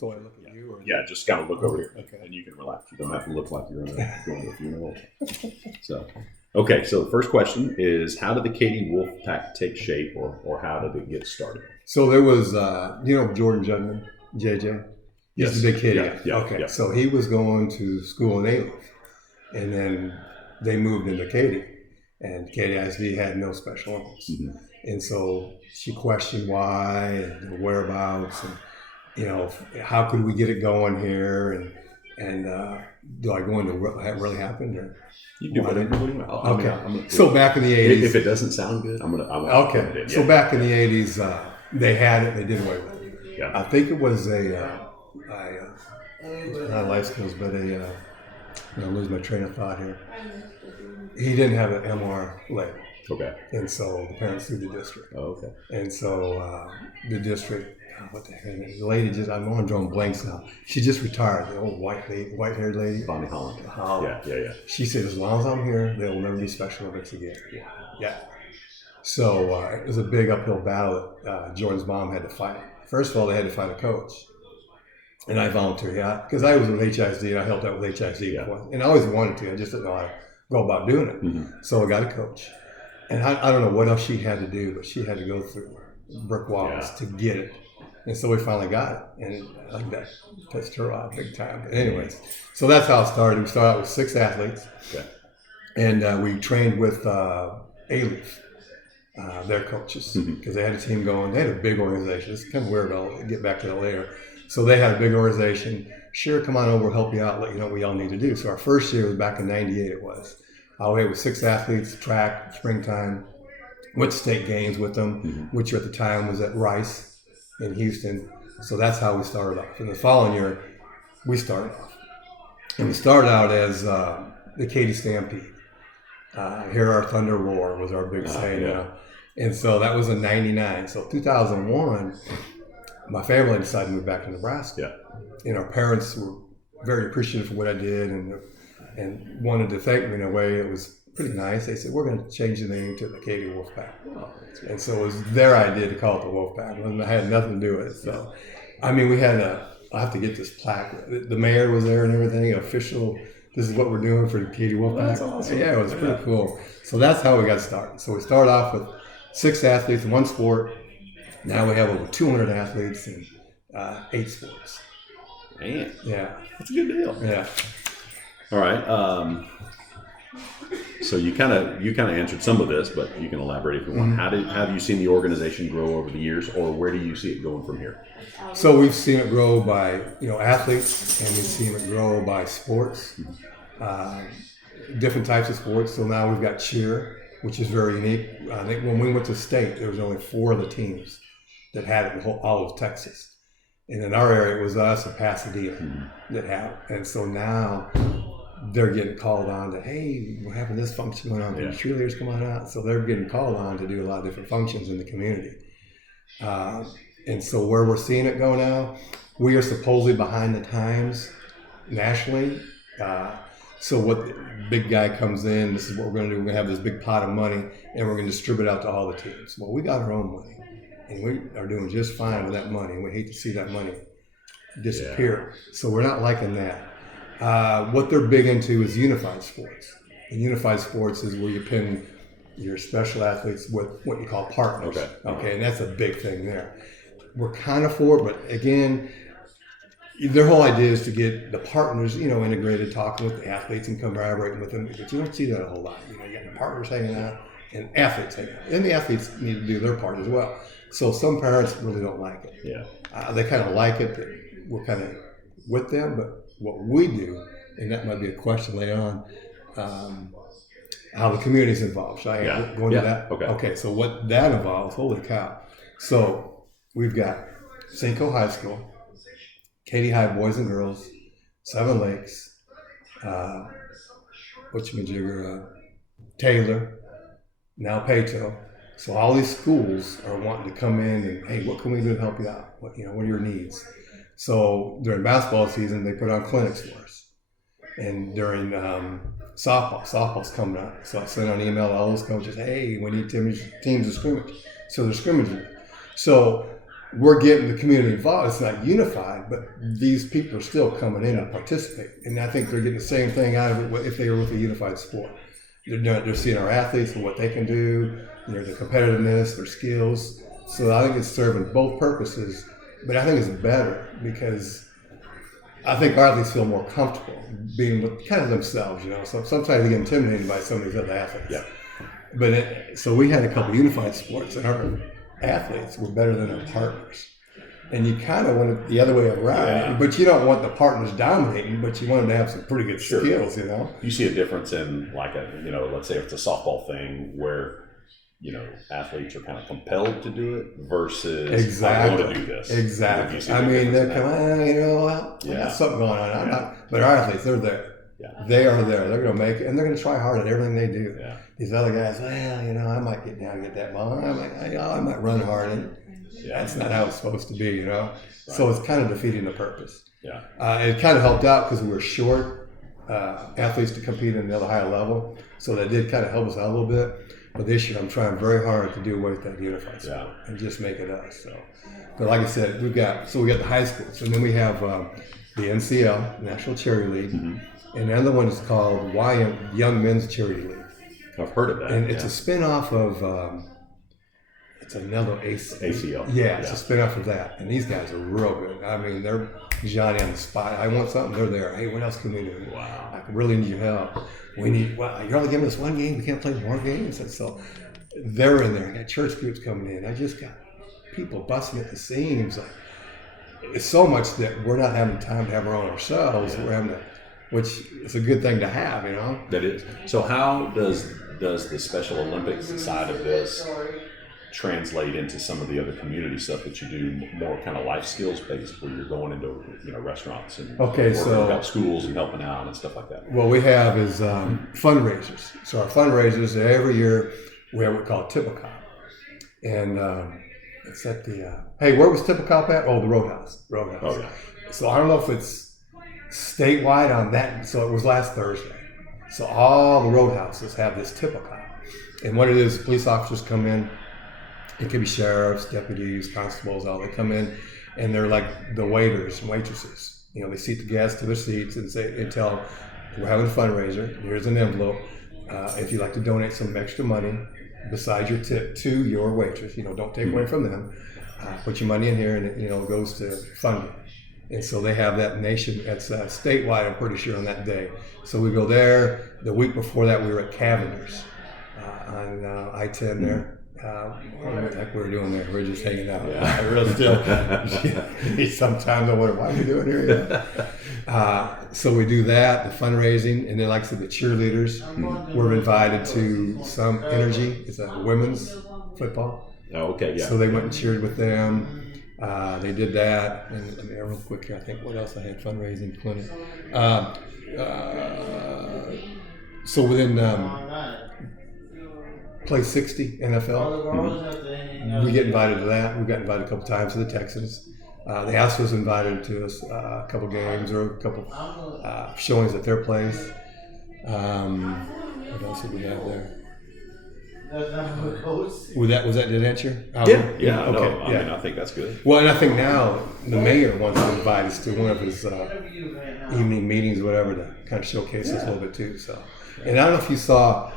So I look at you, or Yeah, just kind of look over here, okay. and you can relax. You don't have to look like you're going to a funeral. So, okay. So the first question is, how did the Katy Wolf Pack take shape, or how did it get started? So there was, Jordan Judman, JJ. He's Yes. the big kid. Yeah. Okay. So he was going to school in Alief, and then they moved into Katy, and Katy ISD had no special Olympics. Mm-hmm. And so she questioned why and the whereabouts, and how could we get it going here, and do I go into what really happened, or You do whatever you want. okay. So back in the 80s, if it doesn't sound good, I'm gonna okay. put it in. So back in the 80s, they had it. They did away with it. Yeah. I think it was not life skills, but I lose my train of thought here. He didn't have an MR leg. Okay. And so the parents sued the district. Oh, okay. And so the district, what the heck, the lady I'm drawing blanks now. She just retired, the old white-haired lady. Bonnie Holland. Yeah. She said, as long as I'm here, there will never be Special Olympics again. Yeah. So it was a big uphill battle that Jordan's mom had to fight. First of all, they had to find a coach. And I volunteered, because I was with HISD and I helped out with HISD before. And I always wanted to, I just didn't know how to go about doing it. Mm-hmm. So I got a coach. And I don't know what else she had to do, but she had to go through brick walls to get it. And so we finally got it. And I think that pissed her off big time. But anyways, so that's how it started. We started out with 6 athletes. Okay. And we trained with Alief, their coaches, because they had a team going. They had a big organization. It's kind of weird. I'll get back to that later. So they had a big organization. Sure, come on over, we'll help you out, let you know what we all need to do. So our first year was back in '98. It was. We had 6 athletes, track, springtime. Went to state games with them, which at the time was at Rice in Houston. So that's how we started off. And the following year, we started off. And we started out as the Katy Stampede. Hear Our Thunder Roar was our big saying. And so that was in '99. So 2001, my family decided to move back to Nebraska. Yeah. And our parents were very appreciative for what I did and wanted to thank me in a way that was pretty nice. They said, we're going to change the name to the Katy Wolf Pack. And so it was their idea to call it the Wolf Pack. I had nothing to do with it. So, I mean, we had I'll have to get this plaque. The mayor was there and everything, official. This is what we're doing for the Katy Wolf Pack. That's awesome. Yeah, it was pretty cool. So that's how we got started. So we started off with 6 athletes in 1 sport. Now we have over 200 athletes in 8 sports. Man. Yeah. That's a good deal. Yeah. All right. So you kind of answered some of this, but you can elaborate if you want. How have you seen the organization grow over the years, or where do you see it going from here? So we've seen it grow by athletes, and we've seen it grow by sports, different types of sports. So now we've got cheer, which is very unique. I think when we went to state, there was only 4 of the teams that had it in all of Texas. And in our area, it was us and Pasadena that had it. And so now they're getting called on to, hey, we're having this function going on. Can cheerleaders come on out? So they're getting called on to do a lot of different functions in the community. And so where we're seeing it go now, we are supposedly behind the times nationally. So what the big guy comes in, this is what we're going to do. We're going to have this big pot of money, and we're going to distribute it out to all the teams. Well, we got our own money, and we are doing just fine with that money. We hate to see that money disappear. So we're not liking that. What they're big into is unified sports. And unified sports is where you pin your special athletes with what you call partners. Okay, and that's a big thing there. We're kind of for it, but again, their whole idea is to get the partners, integrated, talking with the athletes and collaborating with them. But you don't see that a whole lot. You got the partners hanging out and athletes hanging out. And the athletes need to do their part as well. So some parents really don't like it. Yeah. They kind of like it, that we're kind of with them. But what we do, and that might be a question later on, how the community is involved. Should I go into that? Okay, so what that involves, holy cow. So we've got Cinco High School, Katy High Boys and Girls, Seven Lakes, Taylor, now Pato. So all these schools are wanting to come in and, hey, what can we do to help you out? What are your needs? So during basketball season, they put on clinics for us. And during softball's coming up. So I sent out an email to all those coaches, hey, we need teams to scrimmage. So they're scrimmaging. So we're getting the community involved. It's not unified, but these people are still coming in and participating. And I think they're getting the same thing out of it if they were with a unified sport. They're seeing our athletes and what they can do, their competitiveness, their skills. So I think it's serving both purposes, but I think it's better because I think our athletes feel more comfortable being with kind of themselves, So sometimes they get intimidated by some of these other athletes. Yeah. But so we had a couple unified sports, and our athletes were better than our partners. And you kind of want it the other way around, but you don't want the partners dominating, but you want them to have some pretty good skills, You see a difference in like let's say if it's a softball thing where, athletes are kind of compelled to do it versus I want to do this. Exactly. I mean, they're kind of, something going on. But our athletes, they're there. Yeah. They are there. They're going to make it, and they're going to try hard at everything they do. Yeah. These other guys, I might get down and get that ball. I might run hard, and that's not how it's supposed to be, Right. So it's kind of defeating the purpose. Yeah. It kind of helped out because we were short athletes to compete in the other higher level, so that did kind of help us out a little bit. But this year, I'm trying very hard to do away with that unified sport and just make it us. So, but like I said, we got the high schools, and then we have the NCL, National Charity League, and the other one is called YM, Young Men's Charity League. I've heard of that. And it's a spinoff of it's another ACL. Yeah, it's a spinoff of that. And these guys are real good. I mean, they're Johnny on the spot. I want something, they're there. Hey, what else can we do? Wow. I really need your help. You're only giving us one game. We can't play more games. And so they're in there. I got church groups coming in. I just got people busting at the seams. Like, it's so much that we're not having time to have our own ourselves. We're having to, which is a good thing to have, That is. So how does the Special Olympics side of this translate into some of the other community stuff that you do, more kind of life skills based, where you're going into restaurants and working about schools and helping out and stuff like that? What we have is fundraisers. So our fundraisers, every year we have what we call Tippecop. And it's at the, hey, where was Tippecop at? Oh, the Roadhouse. Oh, yeah. So I don't know if it's statewide on that. So it was last Thursday. So all the roadhouses have this Tippecop. And what it is, police officers come in. It could be sheriffs, deputies, constables, all. They come in, and they're like the waiters and waitresses. They seat the guests to their seats and tell them, we're having a fundraiser. Here's an envelope. If you'd like to donate some extra money besides your tip to your waitress, don't take away from them. Put your money in here, and it goes to funding. And so they have that that's statewide, I'm pretty sure, on that day. So we go there. The week before that, we were at Cavender's on I-10 there. What the heck we were doing there? We were just hanging out. I really still. Sometimes I wonder, what are we doing here? So we do that, the fundraising, and then, like I said, the cheerleaders were invited to some Energy. It's a women's football. Oh, okay, yeah. So they went and cheered with them. They did that, and real quick here, I think what else I had fundraising clinic. So within Play 60 NFL, we get invited to that. We got invited a couple times to the Texans. The Astros invited to us a couple games or a couple showings at their place. What else did we have there? Was that did that answer? Yeah. Okay. I think that's good. Well, and I think now the mayor wants to invite us to one of his evening meetings, or whatever, to kind of showcase us a little bit too. So, and I don't know if you saw,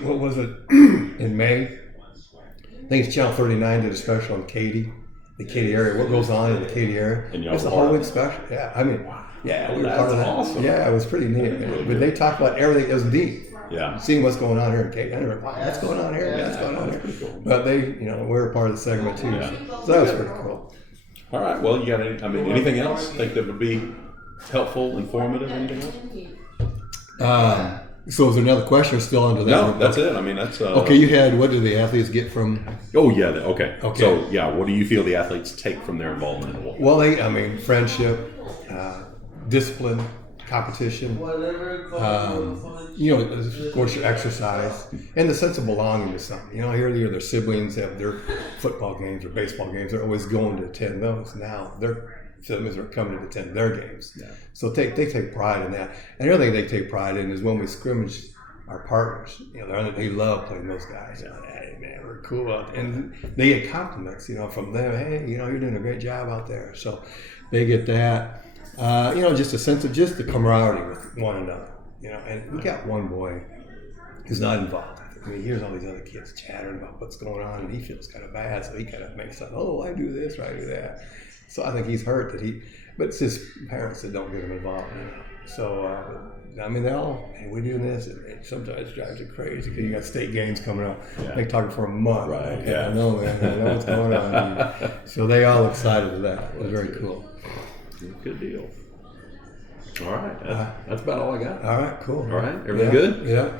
what was it in May? I think it's Channel 39 did a special on Katy, the Katy area. What goes on in the Katy area? It's a whole week special. Yeah, I mean, we were part of that. Awesome. Yeah, it was pretty neat. But they talked about everything. It was deep. Yeah, seeing what's going on here in Katy. I never, what's going on here? What's going on here? But they, we're a part of the segment too. So that was pretty cool. All right. Well, you got anything else? Think that would be helpful, informative? Anything else? So is there another question still under that? No, that's it. That's okay. You had, what do the athletes get from? Oh yeah. Okay. So what do you feel the athletes take from their involvement in the war? Well, friendship, discipline, competition, of course, your exercise, and the sense of belonging to something. Here their siblings have their football games or baseball games. They're always going to attend those. Now their siblings are coming to attend their games. Yeah. So they take pride in that. And the other thing they take pride in is when we scrimmage our partners. You know, they love playing those guys. You know, hey man, we're cool out there. And they get compliments, you know, from them. Hey, you know, you're doing a great job out there. So they get that. You know, just a sense of just the camaraderie with one another. You know, and we got one boy who's not involved. I mean, he hears all these other kids chattering about what's going on, and he feels kind of bad, so he kind of makes up, oh, I do this, or I do that. So I think he's hurt but it's his parents that don't get him involved, you know. So, I mean, they all, hey, we're doing this, and it sometimes drives you crazy because you got state games coming up. Yeah. They talking for a month. Right, Okay, yeah. I know, man. I know what's going on. So they all excited with that. It was very cool. Good deal. All right. That's about all I got. All right, cool. All right. Everything good? Yeah.